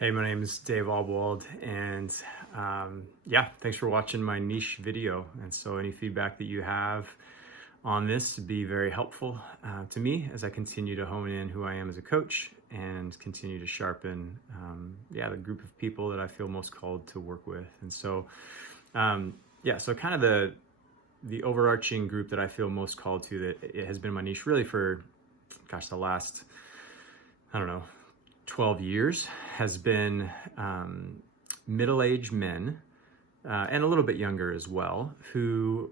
Hey, my name is Dave Albwald, and yeah, thanks for watching my niche video. And so, any feedback that you have on this would be very helpful to me as I continue to hone in who I am as a coach and continue to sharpen, the group of people that I feel most called to work with. And so, so kind of the overarching group that I feel most called to, that it has been my niche really for, the last, I don't know, 12 years, has been middle-aged men and a little bit younger as well, who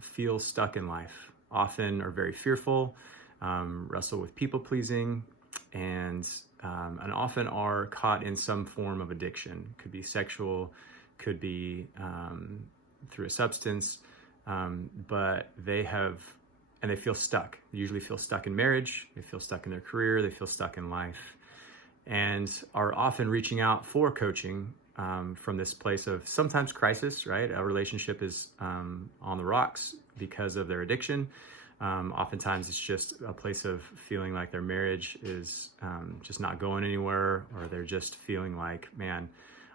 feel stuck in life, often are very fearful, wrestle with people pleasing, and often are caught in some form of addiction. Could be sexual, could be through a substance, but they feel stuck. They usually feel stuck in marriage, they feel stuck in their career, they feel stuck in life, and are often reaching out for coaching from this place of sometimes crisis, right? A relationship is on the rocks because of their addiction. Oftentimes it's just a place of feeling like their marriage is just not going anywhere, or they're just feeling like, man,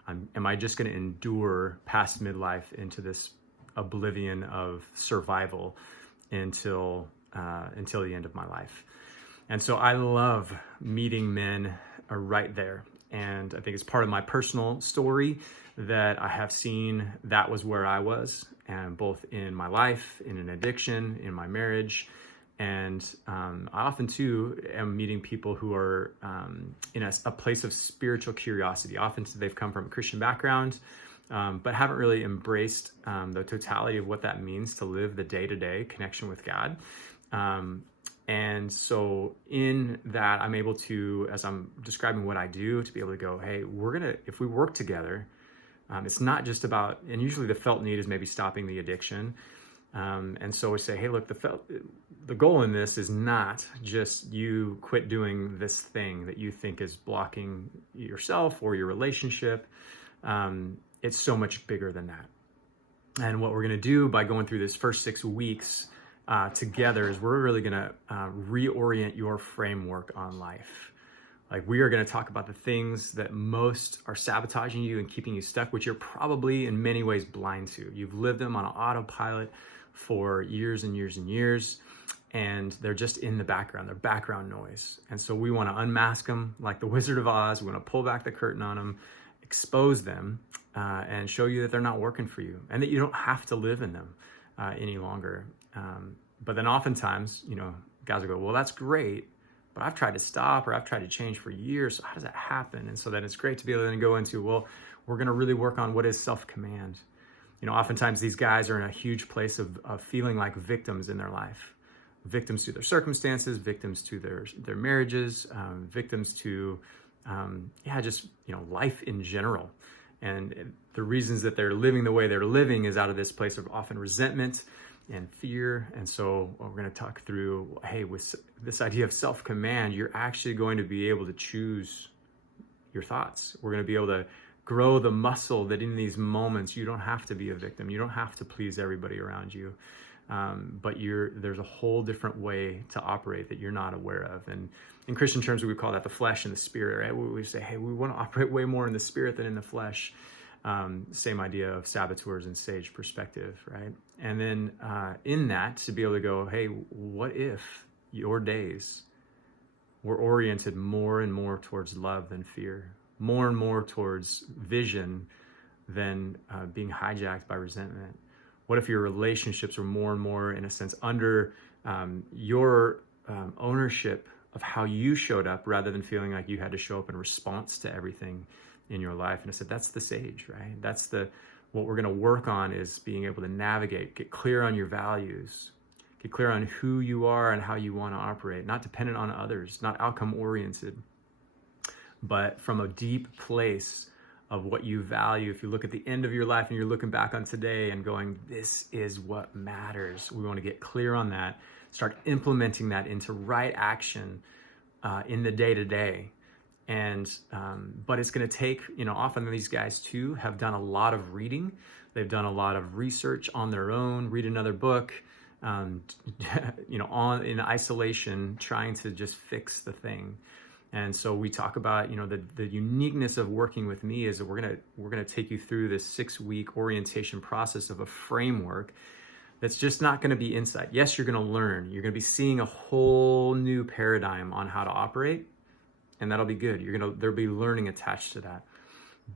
am I just going to endure past midlife into this oblivion of survival until the end of my life? And so I love meeting men right there. And I think it's part of my personal story that I have seen that was where I was, and both in my life, in an addiction, in my marriage. And I often too am meeting people who are in a place of spiritual curiosity. Often they've come from a Christian background, but haven't really embraced the totality of what that means to live the day-to-day connection with God. And so in that, I'm able to, as I'm describing what I do, to be able to go, hey, if we work together, it's not just about, and usually the felt need is maybe stopping the addiction. And so we say, hey, look, the goal in this is not just you quit doing this thing that you think is blocking yourself or your relationship. It's so much bigger than that. And what we're going to do by going through this first 6 weeks together is we're really going to reorient your framework on life. Like, we are going to talk about the things that most are sabotaging you and keeping you stuck, which you're probably in many ways blind to. You've lived them on an autopilot for years and years and years, and they're just in the background. They're background noise. And so we want to unmask them like the Wizard of Oz. We want to pull back the curtain on them, expose them, and show you that they're not working for you, and that you don't have to live in them any longer. But then oftentimes, guys will go, well, that's great, but I've tried to stop, or I've tried to change for years. So how does that happen? And so then it's great to be able to go into, well, we're going to really work on what is self-command. Oftentimes these guys are in a huge place of feeling like victims in their life, victims to their circumstances, victims to their marriages, victims to, life in general. And the reasons that they're living the way they're living is out of this place of often resentment and fear. And so we're going to talk through, hey, with this idea of self-command, you're actually going to be able to choose your thoughts. We're going to be able to grow the muscle that in these moments, you don't have to be a victim. You don't have to please everybody around you. But there's a whole different way to operate that you're not aware of. And in Christian terms, we would call that the flesh and the spirit, right? We say, hey, we want to operate way more in the spirit than in the flesh. Same idea of saboteurs and sage perspective, right? And then in that, to be able to go, hey, what if your days were oriented more and more towards love than fear, more and more towards vision than being hijacked by resentment? What if your relationships were more and more, in a sense, under your ownership of how you showed up, rather than feeling like you had to show up in response to everything in your life? And I said, that's the sage, right? What we're going to work on is being able to navigate, get clear on your values, get clear on who you are and how you want to operate, not dependent on others, not outcome oriented, but from a deep place of what you value. If you look at the end of your life and you're looking back on today and going, this is what matters. We want to get clear on that, start implementing that into right action in the day-to-day. And but it's going to take, often these guys too have done a lot of reading. They've done a lot of research on their own, read another book, in isolation, trying to just fix the thing. And so we talk about, the uniqueness of working with me is that we're gonna take you through this 6-week orientation process of a framework that's just not gonna be insight. Yes, you're gonna learn. You're gonna be seeing a whole new paradigm on how to operate, and that'll be good. There'll be learning attached to that.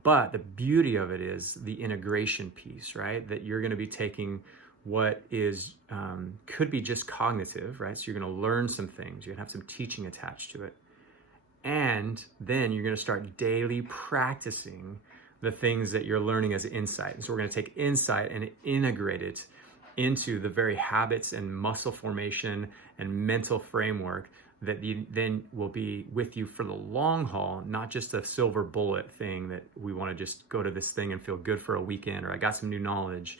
But the beauty of it is the integration piece, right? That you're gonna be taking what is could be just cognitive, right? So you're gonna learn some things. You're gonna have some teaching attached to it. And then you're going to start daily practicing the things that you're learning as insight. And so we're going to take insight and integrate it into the very habits and muscle formation and mental framework that then will be with you for the long haul, not just a silver bullet thing that we want to just go to this thing and feel good for a weekend, or I got some new knowledge.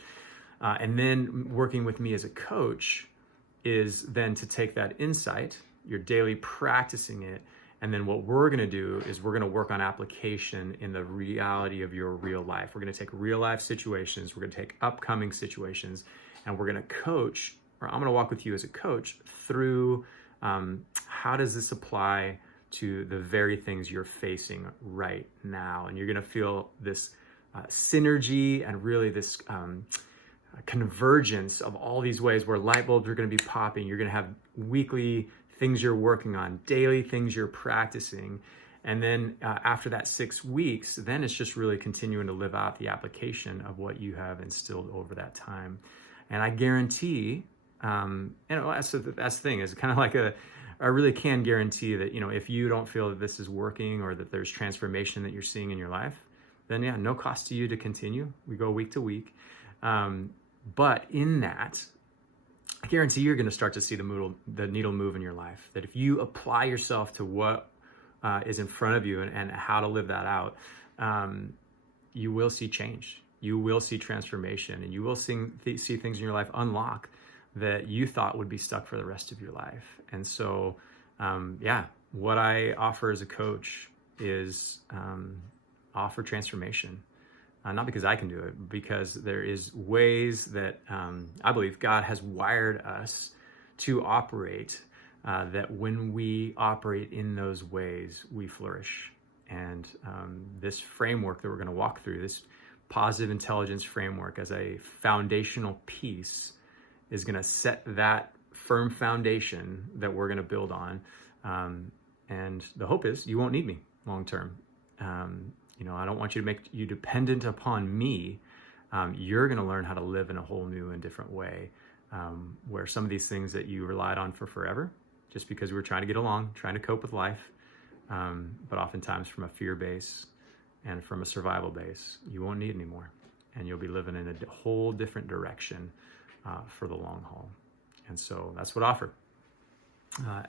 And then working with me as a coach is then to take that insight, you're daily practicing it, and then what we're going to do is we're going to work on application in the reality of your real life. We're going to take real life situations. We're going to take upcoming situations, and we're going to coach, or I'm going to walk with you as a coach through how does this apply to the very things you're facing right now. And you're going to feel this synergy and really this convergence of all these ways where light bulbs are going to be popping. You're going to have weekly things you're working on, daily things you're practicing. And then after that 6 weeks, then it's just really continuing to live out the application of what you have instilled over that time. And I guarantee, that's the thing, is kind of like I really can guarantee that, if you don't feel that this is working or that there's transformation that you're seeing in your life, then yeah, no cost to you to continue. We go week to week. But in that, I guarantee you're going to start to see the needle move in your life. That if you apply yourself to what is in front of you and how to live that out, you will see change. You will see transformation, and you will see things in your life unlock that you thought would be stuck for the rest of your life. And so, what I offer as a coach is offer transformation. Not because I can do it, because there is ways that I believe God has wired us to operate, that when we operate in those ways, we flourish. And this framework that we're going to walk through, this positive intelligence framework as a foundational piece, is going to set that firm foundation that we're going to build on. And the hope is you won't need me long term. I don't want you to make you dependent upon me. You're going to learn how to live in a whole new and different way, where some of these things that you relied on for forever, just because we were trying to get along, trying to cope with life, but oftentimes from a fear base and from a survival base, you won't need anymore. And you'll be living in a whole different direction for the long haul. And so that's what I offer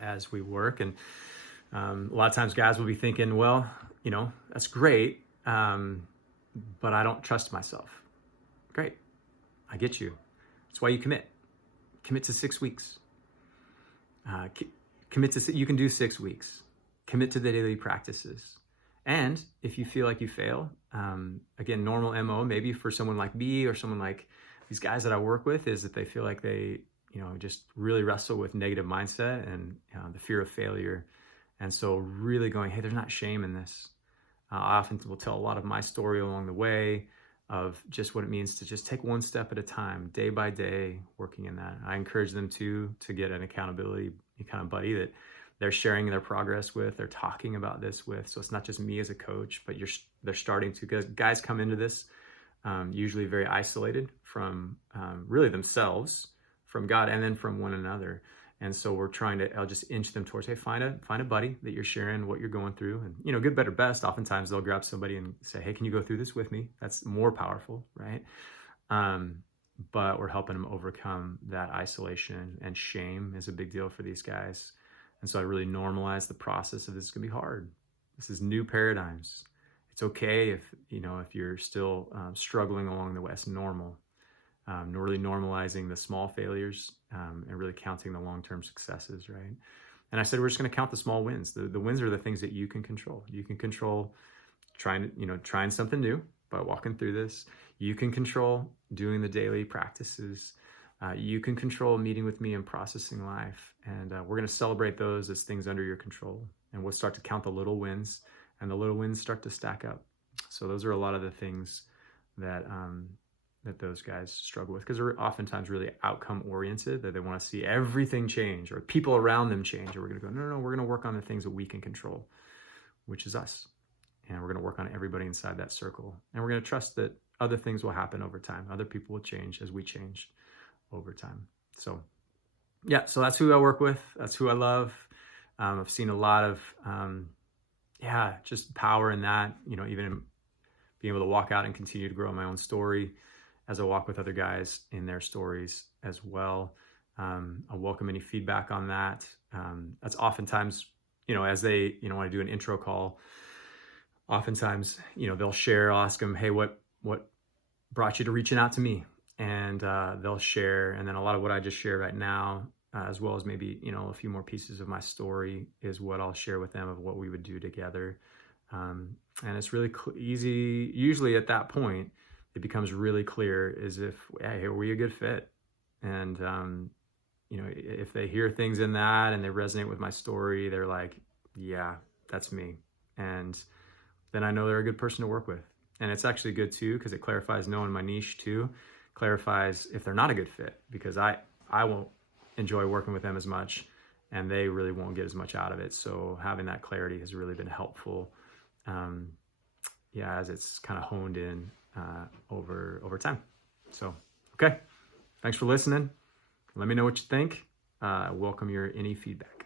as we work. And a lot of times guys will be thinking, well, that's great, but I don't trust myself. Great. I get you. That's why you commit. Commit to 6 weeks. You can do 6 weeks. Commit to the daily practices. And if you feel like you fail, again, normal MO, maybe for someone like me or someone like these guys that I work with, is that they feel like they, just really wrestle with negative mindset and the fear of failure. And so really going, hey, there's not shame in this. I often will tell a lot of my story along the way of just what it means to just take one step at a time, day by day, working in that. I encourage them to get an accountability kind of buddy that they're sharing their progress with, they're talking about this with. So it's not just me as a coach, but they're starting to, because guys come into this usually very isolated from really themselves, from God, and then from one another. And so I'll just inch them towards, hey, find a buddy that you're sharing what you're going through. And, good, better, best. Oftentimes they'll grab somebody and say, hey, can you go through this with me? That's more powerful, right? But we're helping them overcome that isolation, and shame is a big deal for these guys. And so I really normalize the process of this. It's going to be hard. This is new paradigms. It's okay if you're still struggling along the way. It's normal. Really normalizing the small failures and really counting the long-term successes, right? And I said, we're just going to count the small wins. The wins are the things that you can control. You can control trying something new by walking through this. You can control doing the daily practices. You can control meeting with me and processing life. And we're going to celebrate those as things under your control. and we'll start to count the little wins, and the little wins start to stack up. So those are a lot of the things that that those guys struggle with, because they're oftentimes really outcome oriented, that they want to see everything change or people around them change. Or we're going to go, no, we're going to work on the things that we can control, which is us. And we're going to work on everybody inside that circle. And we're going to trust that other things will happen over time. Other people will change as we change over time. So yeah, so that's who I work with. That's who I love. I've seen a lot of, just power in that, even in being able to walk out and continue to grow my own story as I walk with other guys in their stories as well. I welcome any feedback on that. That's oftentimes, as they, want to do an intro call, oftentimes, they'll share, I'll ask them, hey, what brought you to reaching out to me? And they'll share. And then a lot of what I just share right now, as well as maybe, a few more pieces of my story, is what I'll share with them of what we would do together. And it's really easy. Usually at that point, it becomes really clear as if, hey, are we a good fit? And, if they hear things in that and they resonate with my story, they're like, yeah, that's me. And then I know they're a good person to work with. And it's actually good too, because it clarifies knowing my niche too, clarifies if they're not a good fit, because I won't enjoy working with them as much and they really won't get as much out of it. So having that clarity has really been helpful. As it's kind of honed in over time. So, okay. Thanks for listening. Let me know what you think. I welcome any feedback.